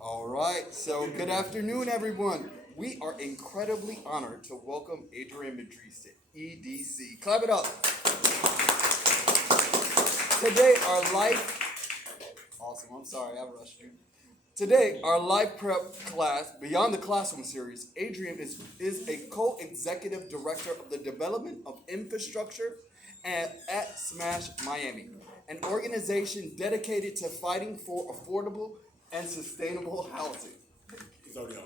All right, so good afternoon, everyone. We are incredibly honored to welcome Adrian Madriz to EDC. Clap it up. Today, our life. Awesome, I'm sorry, I rushed you. Today, our life prep class, Beyond the Classroom series, Adrian is a co-executive director of the development of infrastructure at Smash Miami, an organization dedicated to fighting for affordable and sustainable housing. He's already on.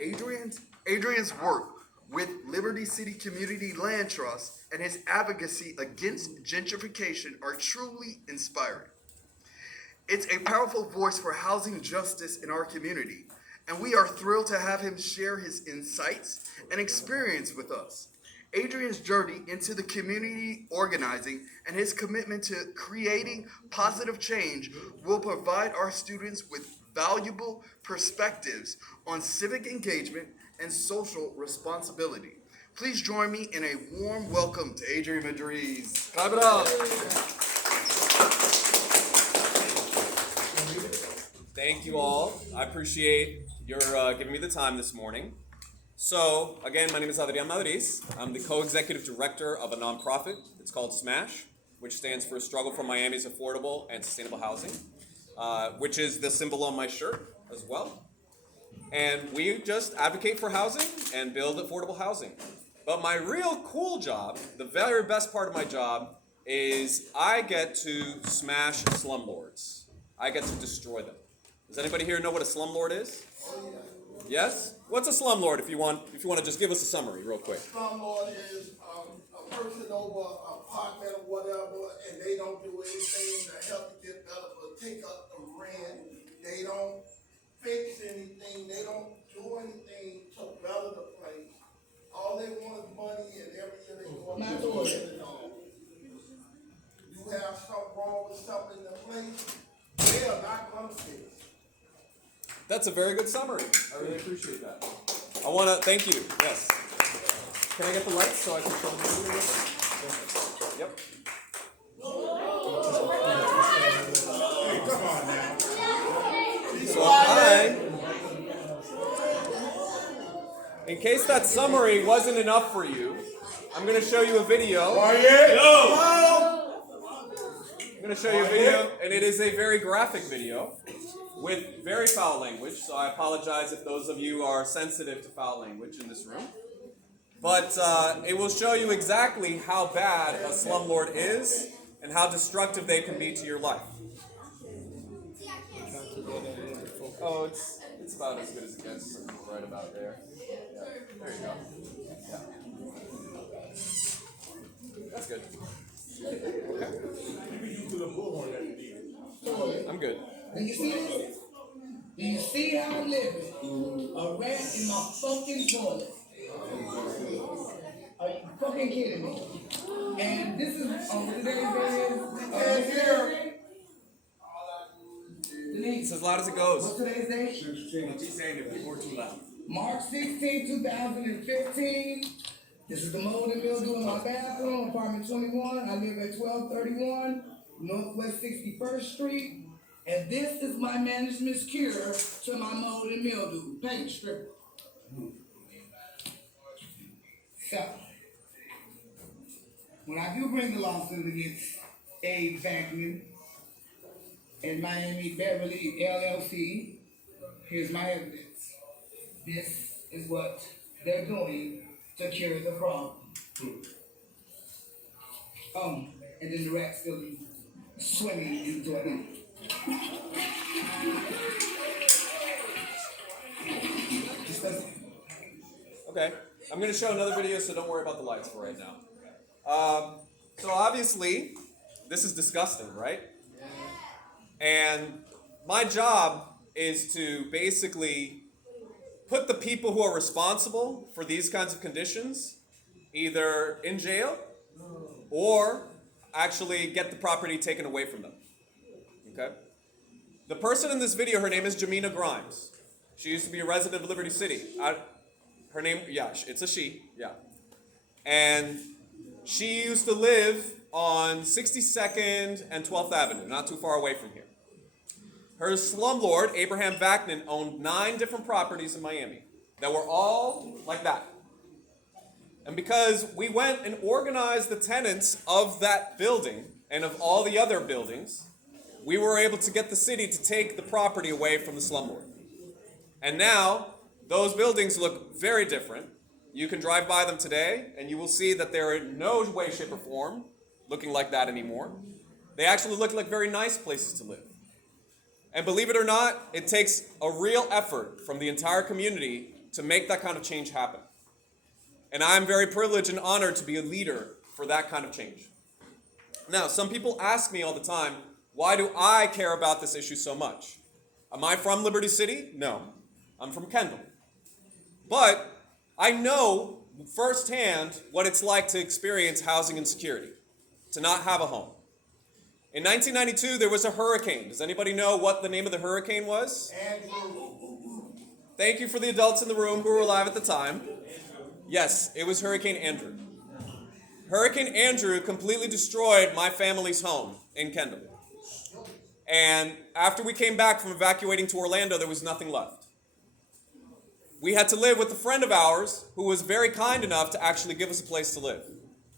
Adrian's work with Liberty City Community Land Trust and his advocacy against gentrification are truly inspiring. It's a powerful voice for housing justice in our community, and we are thrilled to have him share his insights and experience with us. Adrian's journey into the community organizing and his commitment to creating positive change will provide our students with valuable perspectives on civic engagement and social responsibility. Please join me in a warm welcome to Adrian Madriz. Clap it up. Thank you all. I appreciate your giving me the time this morning. So, again, my name is Adrian Madriz. I'm the co-executive director of a nonprofit. It's called SMASH, which stands for Struggle for Miami's Affordable and Sustainable Housing, which is the symbol on my shirt as well. And we just advocate for housing and build affordable housing. But my real cool job, the very best part of my job, is I get to smash slumlords. I get to destroy them. Does anybody here know what a slumlord is? Yes? What's a slumlord if you want to just give us a summary real quick? Slumlord is a person over an apartment or whatever, and they don't do anything to help the developer take up the rent. They don't fix anything. They don't do anything to better the place. All they want is money, and every year they go up to it on. You have something wrong with something in the place, they are not going to fix. That's a very good summary. I really appreciate that. I want to thank you. Yes. Can I get the lights so I can show them? Yep. Hey, come on now. So in case that summary wasn't enough for you, I'm going to show you a video. I'm going to show you a video, and it is a very graphic video with very foul language, so I apologize if those of you are sensitive to foul language in this room. But it will show you exactly how bad a slumlord is and how destructive they can be to your life. Oh, it's about as good as it gets, right about there. Yeah, there you go. Yeah. That's good. Okay. I'm good. Do you see this? Do you see how I'm living? A rat in my fucking toilet. Are you fucking kidding me? And this is on today's day. It's as loud as it goes. What's today's date? He's saying if people are too loud. March 16, 2015. This is the mold and mildew in my bathroom, apartment 21. I live at 1231 Northwest 61st Street. And this is my management's cure to my mold and mildew. Paint stripper. So, when I do bring the lawsuit against A. Vacuum and Miami Beverly LLC, here's my evidence. This is what they're doing to cure the problem. And then the rat's still be swimming into it now. Okay, I'm going to show another video, so don't worry about the lights for right now. So obviously, this is disgusting, right? And my job is to basically put the people who are responsible for these kinds of conditions either in jail or actually get the property taken away from them. Okay? The person in this video, her name is Jamina Grimes. She used to be a resident of Liberty City. Her name, yeah, it's a she, yeah. And she used to live on 62nd and 12th Avenue, not too far away from here. her slumlord, Abraham Vaknin, owned 9 different properties in Miami that were all like that. And because we went and organized the tenants of that building and of all the other buildings, we were able to get the city to take the property away from the slumlord. And now, those buildings look very different. You can drive by them today, and you will see that they're in no way, shape, or form looking like that anymore. They actually look like very nice places to live. And believe it or not, it takes a real effort from the entire community to make that kind of change happen. And I'm very privileged and honored to be a leader for that kind of change. Now, some people ask me all the time, why do I care about this issue so much? Am I from Liberty City? No. I'm from Kendall. But I know firsthand what it's like to experience housing insecurity, to not have a home. In 1992, there was a hurricane. Does anybody know what the name of the hurricane was? Andrew. Thank you for the adults in the room who were alive at the time. Yes, it was Hurricane Andrew. Hurricane Andrew completely destroyed my family's home in Kendall. And after we came back from evacuating to Orlando, there was nothing left. We had to live with a friend of ours who was very kind enough to actually give us a place to live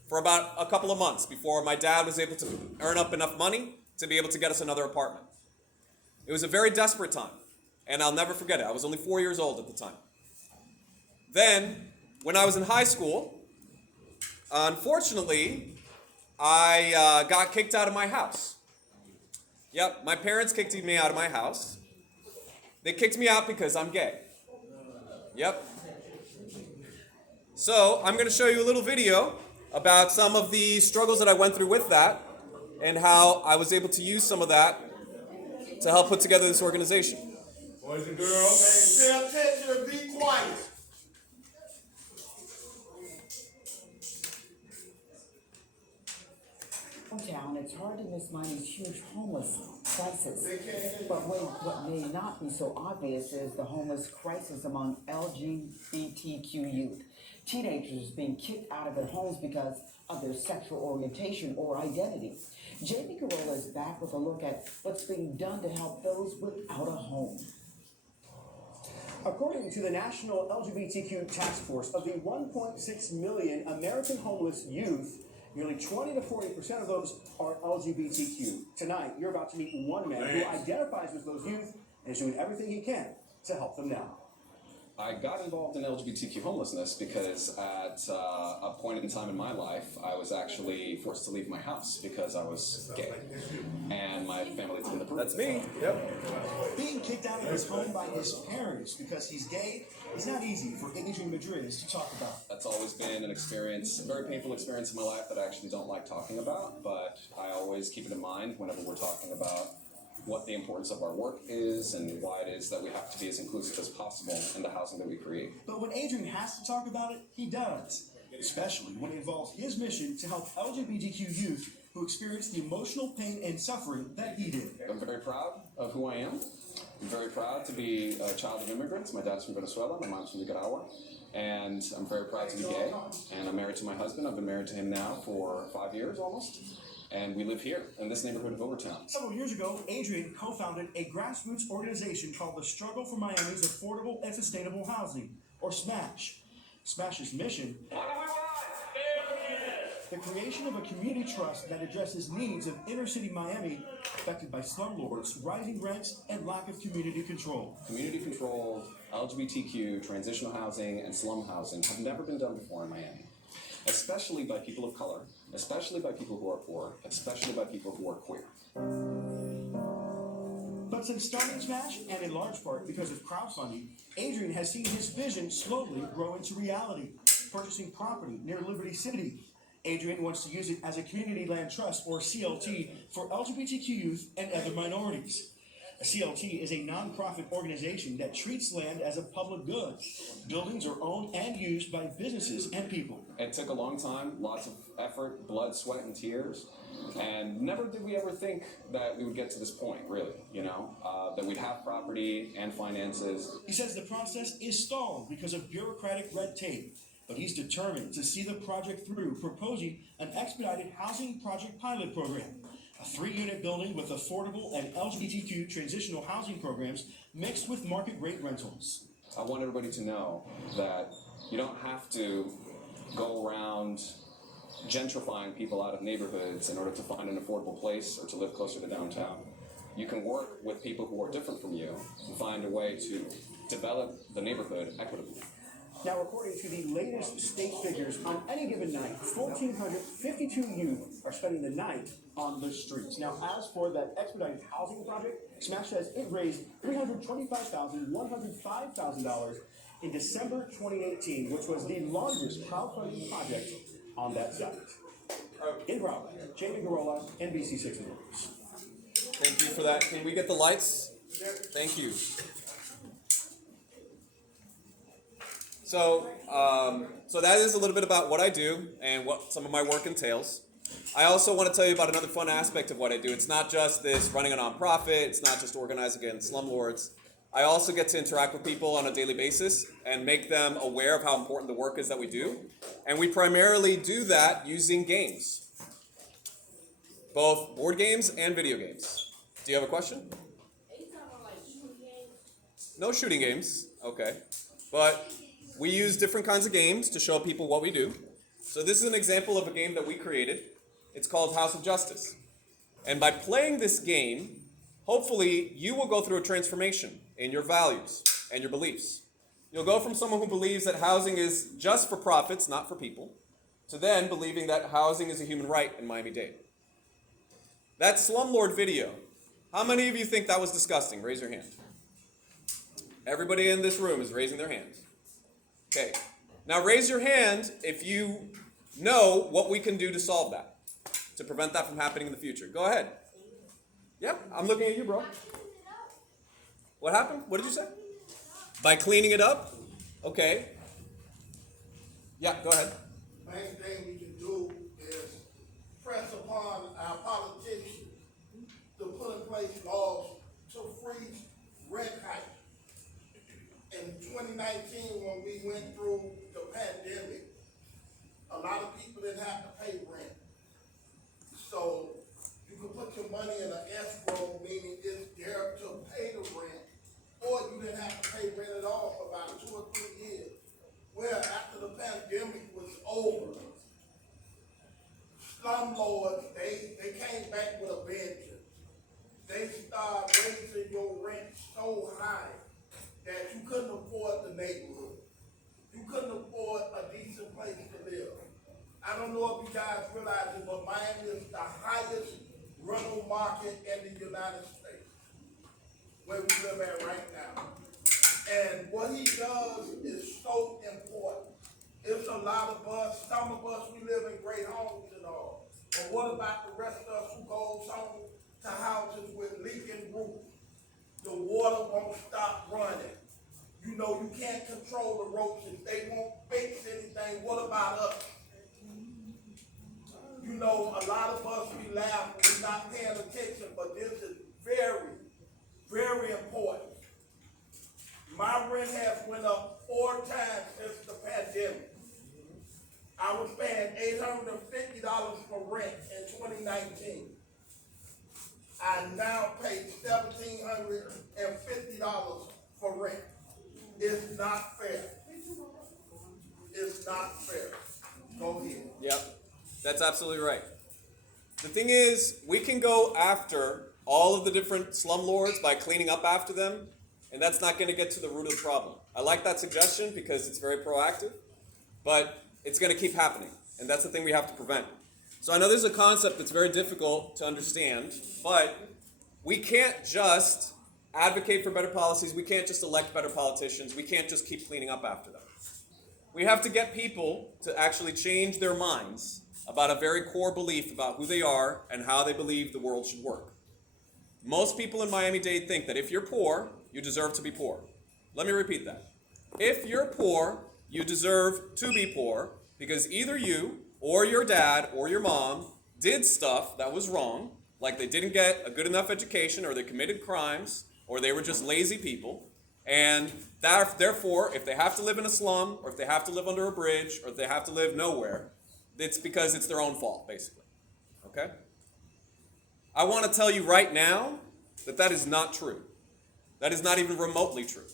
for about a couple of months before my dad was able to earn up enough money to be able to get us another apartment. It was a very desperate time, and I'll never forget it. I was only 4 years old at the time. Then, when I was in high school, unfortunately, I got kicked out of my house. Yep, my parents kicked me out of my house. They kicked me out because I'm gay. Yep. So, I'm going to show you a little video about some of the struggles that I went through with that and how I was able to use some of that to help put together this organization. Boys and girls, hey, pay attention and be quiet. Town, it's hard to miss Miami's huge homeless crisis. But what may not be so obvious is the homeless crisis among LGBTQ youth. Teenagers being kicked out of their homes because of their sexual orientation or identity. Jamie Garola is back with a look at what's being done to help those without a home. According to the National LGBTQ Task Force, of the 1.6 million American homeless youth, nearly 20 to 40% of those are LGBTQ. Tonight, you're about to meet one man who identifies with those youth and is doing everything he can to help them now. I got involved in LGBTQ homelessness because at a point in time in my life, I was actually forced to leave my house because I was gay. And my family didn't approve. That's me. Yep. Being kicked out of his home by his parents because he's gay is not easy for Adrian Madriz to talk about. That's always been an experience, a very painful experience in my life that I actually don't like talking about, but I always keep it in mind whenever we're talking about what the importance of our work is and why it is that we have to be as inclusive as possible in the housing that we create. But when Adrian has to talk about it, he does, especially when it involves his mission to help LGBTQ youth who experience the emotional pain and suffering that he did. I'm very proud of who I am. I'm very proud to be a child of immigrants. My dad's from Venezuela, my mom's from Nicaragua, and I'm very proud to be gay, and I'm married to my husband. I've been married to him now for 5 years almost. And we live here in this neighborhood of Overtown. Several years ago, Adrian co-founded a grassroots organization called the Struggle for Miami's Affordable and Sustainable Housing, or SMASH. SMASH's mission: the creation of a community trust that addresses needs of inner-city Miami affected by slumlords, rising rents, and lack of community control. Community-controlled LGBTQ, transitional housing, and slum housing have never been done before in Miami, especially by people of color, especially by people who are poor, especially by people who are queer. But since starting SMASH, and in large part because of crowdfunding, Adrian has seen his vision slowly grow into reality, purchasing property near Liberty City. Adrian wants to use it as a community land trust, or CLT, for LGBTQ youth and other minorities. A CLT is a non-profit organization that treats land as a public good. Buildings are owned and used by businesses and people. It took a long time, lots of effort, blood, sweat, and tears, and never did we ever think that we would get to this point, really, that we'd have property and finances. He says the process is stalled because of bureaucratic red tape, but he's determined to see the project through, proposing an expedited housing project pilot program. A 3-unit building with affordable and LGBTQ transitional housing programs mixed with market rate rentals. I want everybody to know that you don't have to go around gentrifying people out of neighborhoods in order to find an affordable place or to live closer to downtown. You can work with people who are different from you and find a way to develop the neighborhood equitably. Now, according to the latest state figures, on any given night, 1,452 youth are spending the night on the streets. Now, as for that expedited housing project, Smash says it raised $325,105,000 in December 2018, which was the largest crowdfunding project on that site. In Broward, Jamie Garola, NBC6 News. Thank you for that. Can we get the lights? Thank you. So that is a little bit about what I do and what some of my work entails. I also want to tell you about another fun aspect of what I do. It's not just this running a nonprofit. It's not just organizing against slumlords. I also get to interact with people on a daily basis and make them aware of how important the work is that we do. And we primarily do that using games, both board games and video games. Do you have a question? No shooting games, okay. But we use different kinds of games to show people what we do. So this is an example of a game that we created. It's called House of Justice. And by playing this game, hopefully you will go through a transformation in your values and your beliefs. You'll go from someone who believes that housing is just for profits, not for people, to then believing that housing is a human right in Miami-Dade. That slumlord video, how many of you think that was disgusting? Raise your hand. Everybody in this room is raising their hand. Okay. Now raise your hand if you know what we can do to solve that, to prevent that from happening in the future. Go ahead. Yep, I'm looking at you, bro. What happened? What did you say? By cleaning it up? Okay. Yeah, go ahead. Main thing we can do is press upon our politicians to put in place laws to freeze rent hikes. In 2019, when we went through the pandemic, a lot of people didn't have to pay rent. So you could put your money in an escrow, meaning it's there to pay the rent, or you didn't have to pay rent at all for about 2 or 3 years. Well, after the pandemic was over, slumlords, they came back with a vengeance. They started raising your rent so high that you couldn't afford the neighborhood. You couldn't afford a decent place to live. I don't know if you guys realize it, but Miami is the highest rental market in the United States, where we live at right now. And what he does is so important. It's a lot of us, some of us, we live in great homes and all. But what about the rest of us who goes home to houses with leaking roofs? The water won't stop running. You know, you can't control the roaches. They won't fix anything. What about us? You know, a lot of us, we laugh when we're not paying attention, but this is very, very important. My rent has went up 4 times since the pandemic. I was paying $850 for rent in 2019. I now pay $1,750 for rent. It's not fair. It's not fair. Go ahead. Yep, that's absolutely right. The thing is, we can go after all of the different slumlords by cleaning up after them, and that's not going to get to the root of the problem. I like that suggestion because it's very proactive, but it's going to keep happening, and that's the thing we have to prevent. So I know this is a concept that's very difficult to understand, but we can't just advocate for better policies. We can't just elect better politicians. We can't just keep cleaning up after them. We have to get people to actually change their minds about a very core belief about who they are and how they believe the world should work. Most people in Miami-Dade think that if you're poor, you deserve to be poor. Let me repeat that. If you're poor, you deserve to be poor because either you or your dad or your mom did stuff that was wrong, like they didn't get a good enough education or they committed crimes or they were just lazy people. And therefore, if they have to live in a slum or if they have to live under a bridge or if they have to live nowhere, it's because it's their own fault, basically. Okay? I want to tell you right now that that is not true. That is not even remotely true.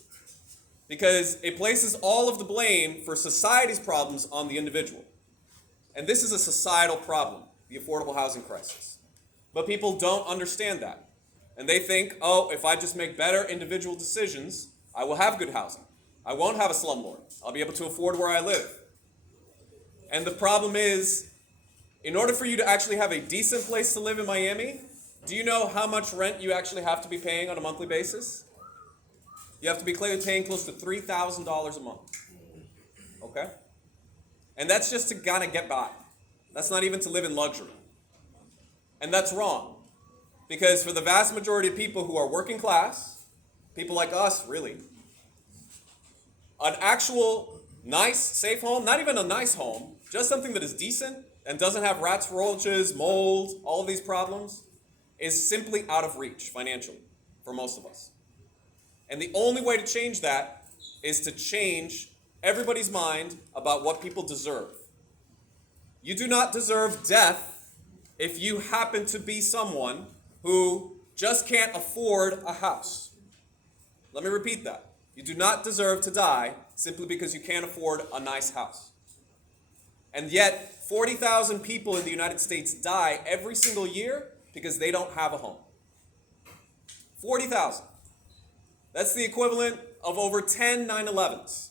Because it places all of the blame for society's problems on the individual. And this is a societal problem, the affordable housing crisis. But people don't understand that. And they think, oh, if I just make better individual decisions, I will have good housing. I won't have a slumlord. I'll be able to afford where I live. And the problem is, in order for you to actually have a decent place to live in Miami, do you know how much rent you actually have to be paying on a monthly basis? You have to be paying close to $3,000 a month. Okay? And that's just to kind of get by. That's not even to live in luxury. And that's wrong. Because for the vast majority of people who are working class, people like us, really, an actual nice, safe home, not even a nice home, just something that is decent and doesn't have rats, roaches, mold, all of these problems, is simply out of reach financially for most of us. And the only way to change that is to change everybody's mind about what people deserve. You do not deserve death if you happen to be someone who just can't afford a house. Let me repeat that. You do not deserve to die simply because you can't afford a nice house. And yet, 40,000 people in the United States die every single year because they don't have a home. 40,000. That's the equivalent of over 10 9/11s.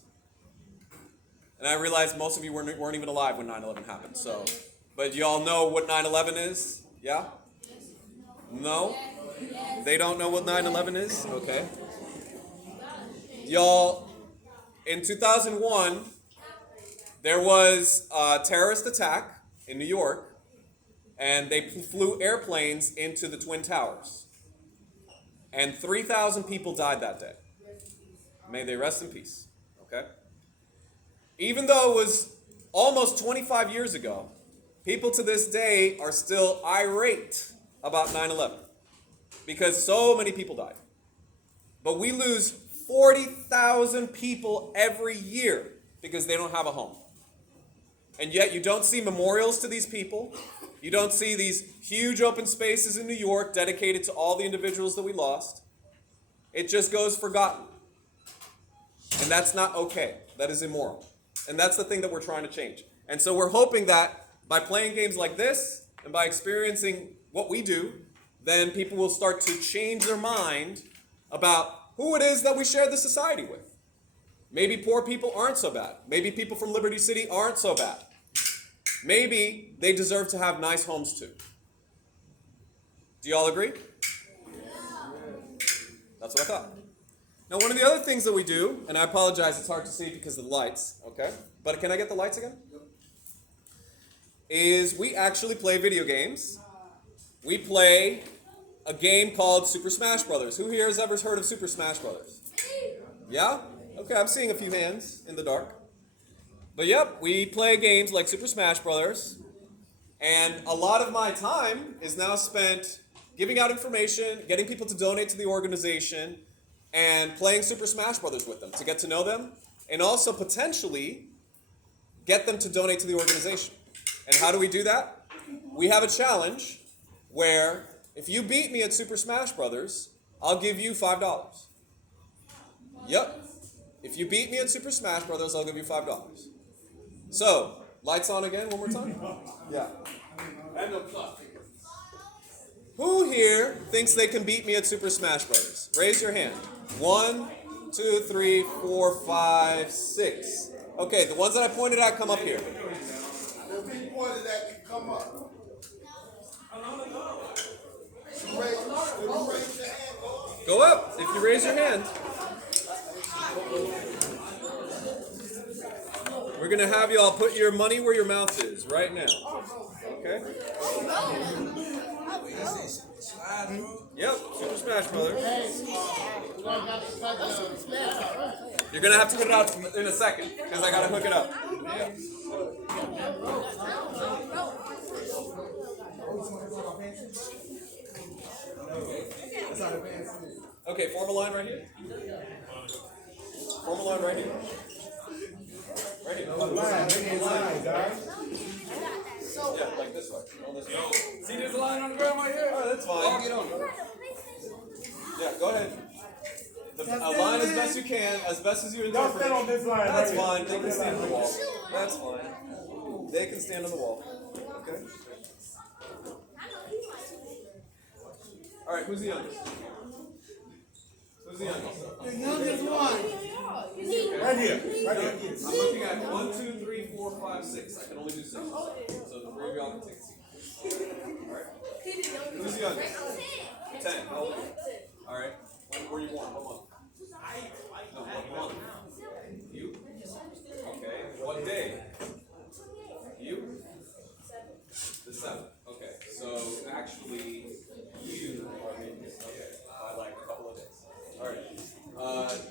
And I realize most of you weren't even alive when 9/11 happened. So, but you all know what 9/11 is? Yeah? No? They don't know what 9/11 is? Okay. Y'all, in 2001, there was a terrorist attack in New York, and they flew airplanes into the Twin Towers. And 3,000 people died that day. May they rest in peace. Okay? Even though it was almost 25 years ago, people to this day are still irate about 9/11 because so many people died. But we lose 40,000 people every year because they don't have a home. And yet you don't see memorials to these people. You don't see these huge open spaces in New York dedicated to all the individuals that we lost. It just goes forgotten. And that's not okay. That is immoral. And that's the thing that we're trying to change. And so we're hoping that by playing games like this and by experiencing what we do, then people will start to change their mind about who it is that we share the society with. Maybe poor people aren't so bad. Maybe people from Liberty City aren't so bad. Maybe they deserve to have nice homes too. Do you all agree? That's what I thought. Now, one of the other things that we do, and I apologize, it's hard to see because of the lights, okay? But can I get the lights again? Is we actually play video games. We play a game called Super Smash Brothers. Who here has ever heard of Super Smash Brothers? Yeah? Okay, I'm seeing a few hands in the dark. But yep, we play games like Super Smash Brothers, and a lot of my time is now spent giving out information, getting people to donate to the organization, and playing Super Smash Brothers with them to get to know them, and also potentially get them to donate to the organization. And how do we do that? We have a challenge where if you beat me at Super Smash Brothers, I'll give you $5. Yep. If you beat me at Super Smash Brothers, I'll give you $5. So, lights on again one more time? Yeah. Who here thinks they can beat me at Super Smash Brothers? Raise your hand. 1, 2, 3, 4, 5, 6. Okay, the ones that I pointed at, come up here. The people pointed at can come up. Raise your hand. Go up if you raise your hand. We're going to have you all put your money where your mouth is right now. Okay? Yep, Super Smash Brothers. You're going to have to put it out in a second because I got to hook it up. Okay, form a line right here. Form a line right here. Right here. Yeah, like this way. All this way. See this line on the ground right here? it's fine. Yeah, go ahead. Align as best you can, as best as you interpret. stand on this line That's right here. fine. They can stand on the wall. That's fine. They can stand on the wall. Okay. All right. Who's the youngest? Who's the youngest? The youngest one. Right here. Right here. I'm looking at 1, 2, 3, 4, 5, 6. I can only do 6. So the three of y'all can take a seat. All right. Who's the youngest? 10. How old? All right. When were you born? What month? No, what month? You? Okay. What day? You? The 7th. Okay. So actually, you are the youngest. Okay. By like a couple of days. All right.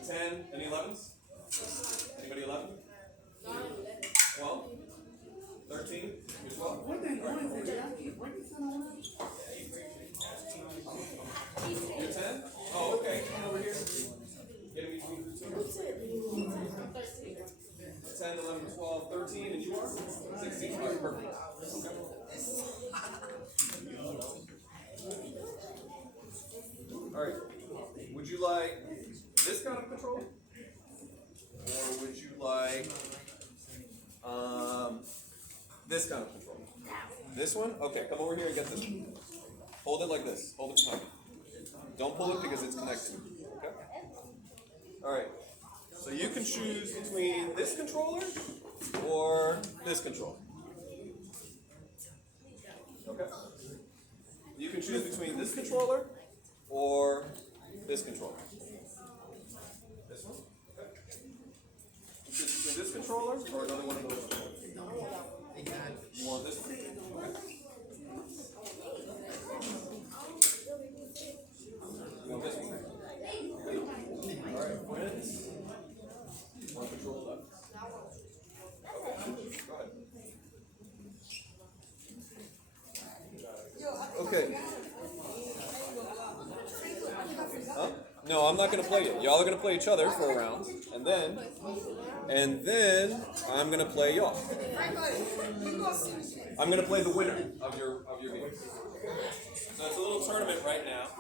10. Any 11s? Anybody 11? 12? 13? You're 12? What they doing for You're 10? Oh, okay. Come over here. Get in between the two. 10, 11, 12, 13, and you are? 16. All right, perfect. Okay. All right. Would you like this kind of control? Or would you like this kind of control? This one? Okay, come over here and get this one. Hold it like this. Hold it behind you. Don't pull it because it's connected. Okay? Alright. So you can choose between this controller or this controller. Okay? You can choose between this controller or this controller. This one? Okay. You choose between this controller or another one of those controllers. You want this one? Okay. You want this one? Alright, friends. One control left. Okay, go ahead. Okay. Huh? No, I'm not gonna play it. Y'all are gonna play each other for a round, and then I'm gonna play y'all. I'm gonna play the winner of your game. So it's a little tournament right now.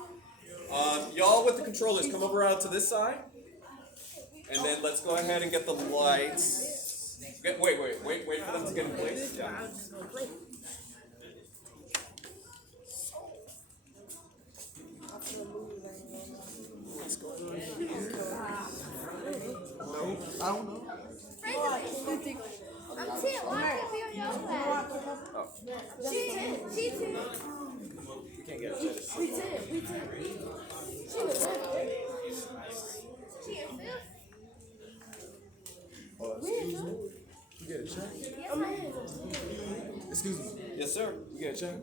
Y'all with the controllers, come over out to this side, and then let's go ahead and get the lights. Wait for them to get in place. Yeah. What's going on here? No, I don't know. I'm 10. Why can't be on your side? She's 10. You can't get it. We 10. She was 10. She in 5th? You get a check? Yes, I am. Excuse me. Yes, sir. You get a check?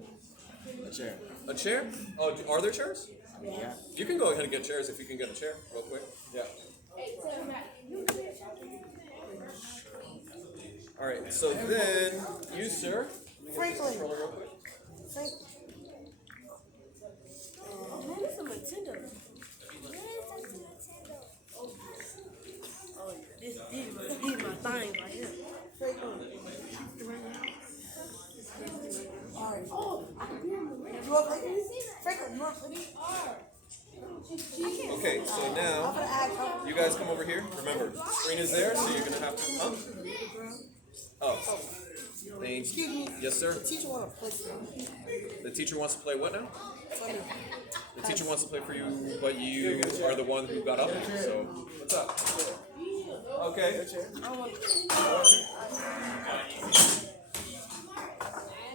A chair. A chair? Oh, are there chairs? Yeah. You can go ahead and get chairs if you can get a chair real quick. Yeah. All right. So then, you, sir. Franklin. Real quick. Man, this is a Nintendo. Oh, this is my thing right here. Alright. Oh, I can be on the ring. You want to play this? Franklin, you want to play Okay, so now you guys come over here. Remember, the screen is there, so you're gonna have to. Huh? Oh, thank you. Yes, sir. The teacher want to play something. The teacher wants to play what now? The teacher wants to play for you, but you are the one who got up. So what's up? Okay.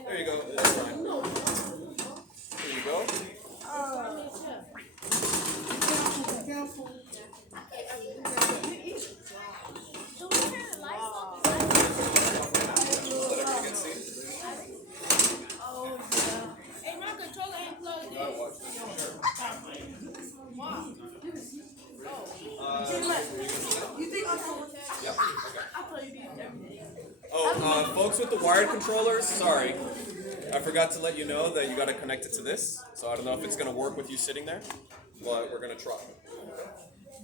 There you go. That's fine. There you go. Let everybody get seated. Oh, yeah. Hey, my controller ain't plugged in. Gotta watch this. You think I'm going to Yeah. Okay. I play these every day. Oh, folks with the wired controllers, sorry. I forgot to let you know that you got to connect it to this. So I don't know if it's going to work with you sitting there, but we're going to try.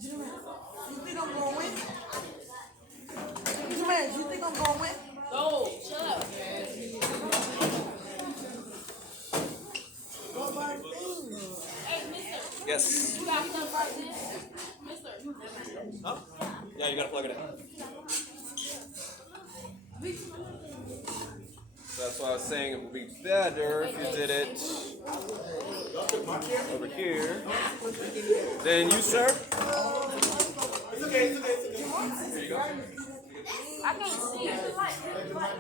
You think I'm going to win? You think I'm going to win? No, shut up. Go by the thing. Yes. You got stuff right there. Mister. Huh? Yeah, you gotta plug it in. So that's why I was saying it would be better if you did it over here. Then you, sir. It's okay, it's okay, it's okay. Here you go. I can't see. It's the light. It's the light.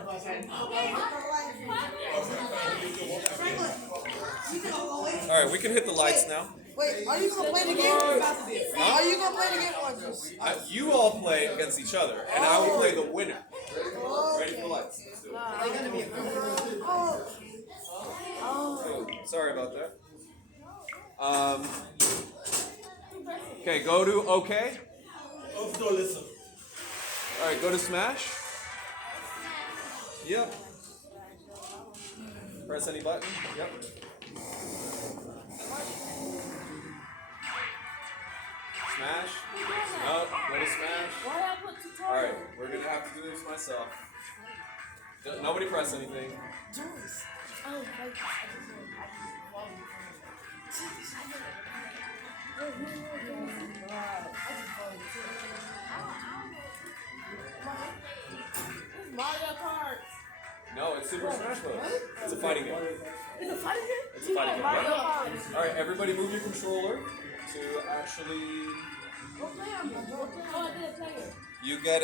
All right, we can hit the lights now. Wait, are you gonna play the game? Are you gonna play the game or just? You all play against each other, and I will play the winner. Ready for the lights? Let's do it. Oh, sorry about that. Okay, go to OK. Listen. All right, go to Smash. Yep. Press any button. Yep. Smash. No, go to Smash. Why did I put tutorial? All right, we're gonna have to do this myself. Nobody press anything. Oh, wait. Mario Kart. No, it's Super Smash Bros. It's a fighting game. It's a fighting game? It's a fighting game. Mario Yep. Kart. All right, everybody, move your controller to actually. What player am I? Oh, I did a player. You can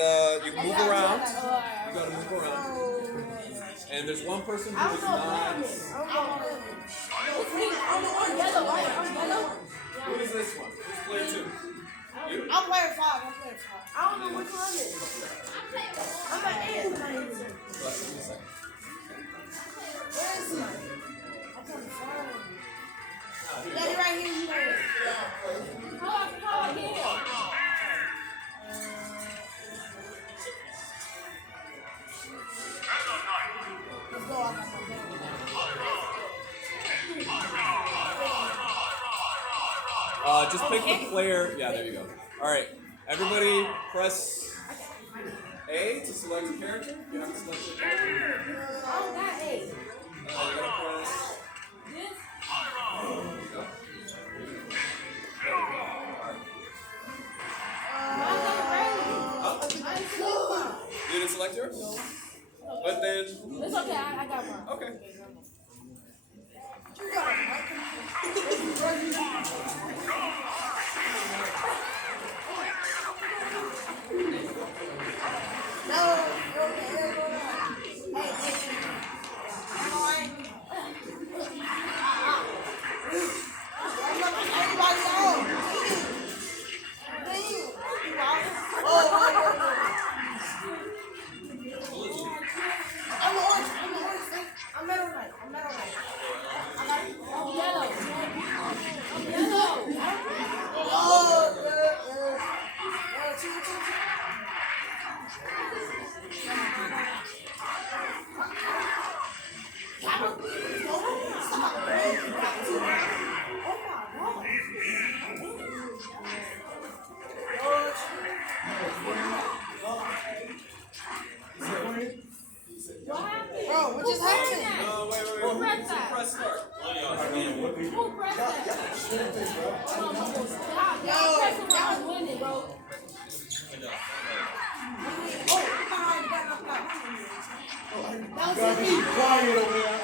move around. You gotta move around. And there's one person who is not. It's me. I'm yellow, right? I'm yellow. Who is this one? Who's player 2? You? I'm player 5. I don't know which one it is. I'm at 8. Give me a second. Where is he? Daddy right here, you right here. How I get it? Let's go. I got my Just pick the player. Yeah, there you go. All right, everybody, press A to select a character. You have to select a character. I don't got 8. You gotta press. This? There you go. You didn't select yours? But then. It's okay, I got one. Okay. Bro, what just happened? No, wait. Who pressed that? Press start. Who pressed that? Y'all pressing when I was winning, bro. That was me. Quiet over there.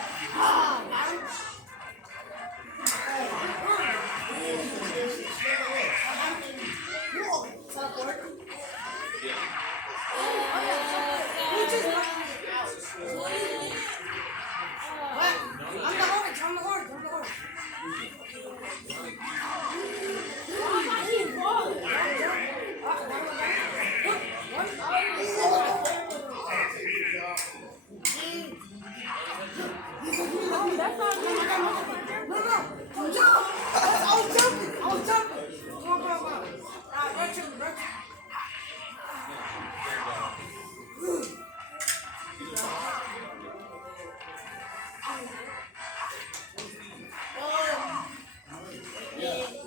Yeah.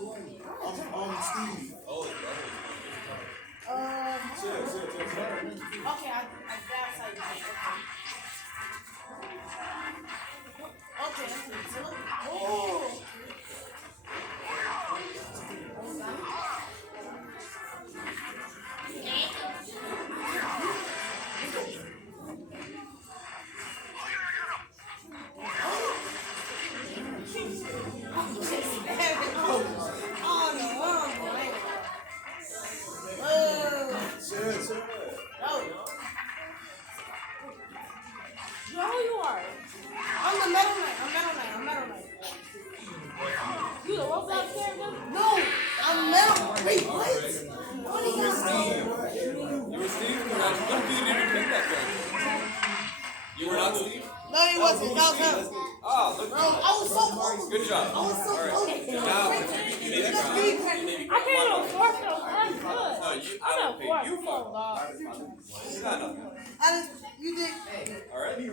rope out there? No, I'm metal. Wait, what? What do you got? You were Steve? Congratulations. You didn't even pick that gun. You were not Steve? No, he wasn't. That was him. Ah, look. Bro, I was so close. Good job. I was so All right. close. Now, you need to try. I can't even force those. That's good. No, you, I I'm don't not pay forced. you Come for on, dog. Got nothing. You did. All right. He's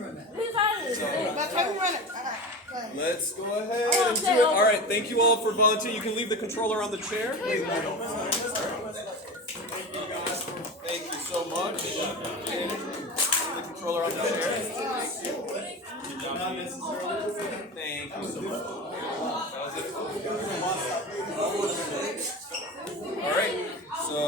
out of here. But can we run it? Let's go ahead and do it. All right. Thank you all for volunteering. You can leave the controller on the chair. Thank you so much. The controller on the chair. Thank you so much. All right. So.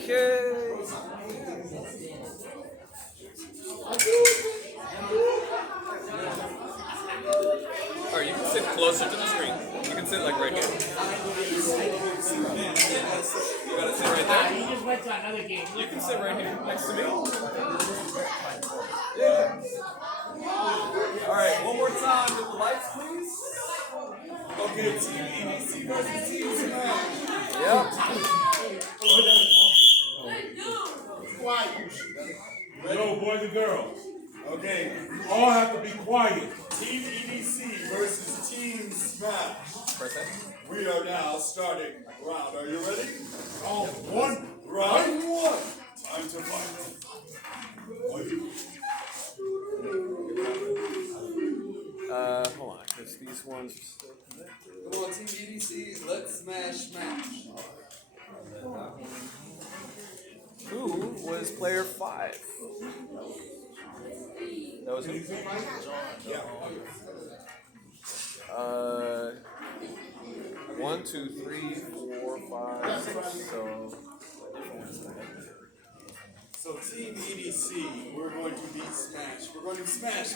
Okay. Or you can sit closer to the screen. You can sit like right here. You gotta sit right there. You just went to another game. You can sit right here next to me. Yeah. Alright, one more time with the lights, please. Okay, Team EDC versus Team Smash. Yep. Yo, boys and girls. Okay, you all have to be quiet. Team EDC versus Team Smash. We are now starting round. Are you ready? Round one. Round one. Time to fight. Hold on, because these ones are still connected. Come on, Team EDC, let's smash. Who was player 5? That was who? Yeah. 1, 2, 3, 4, 5, 6. So Team EDC, we're going to be Smash. We're going to smash.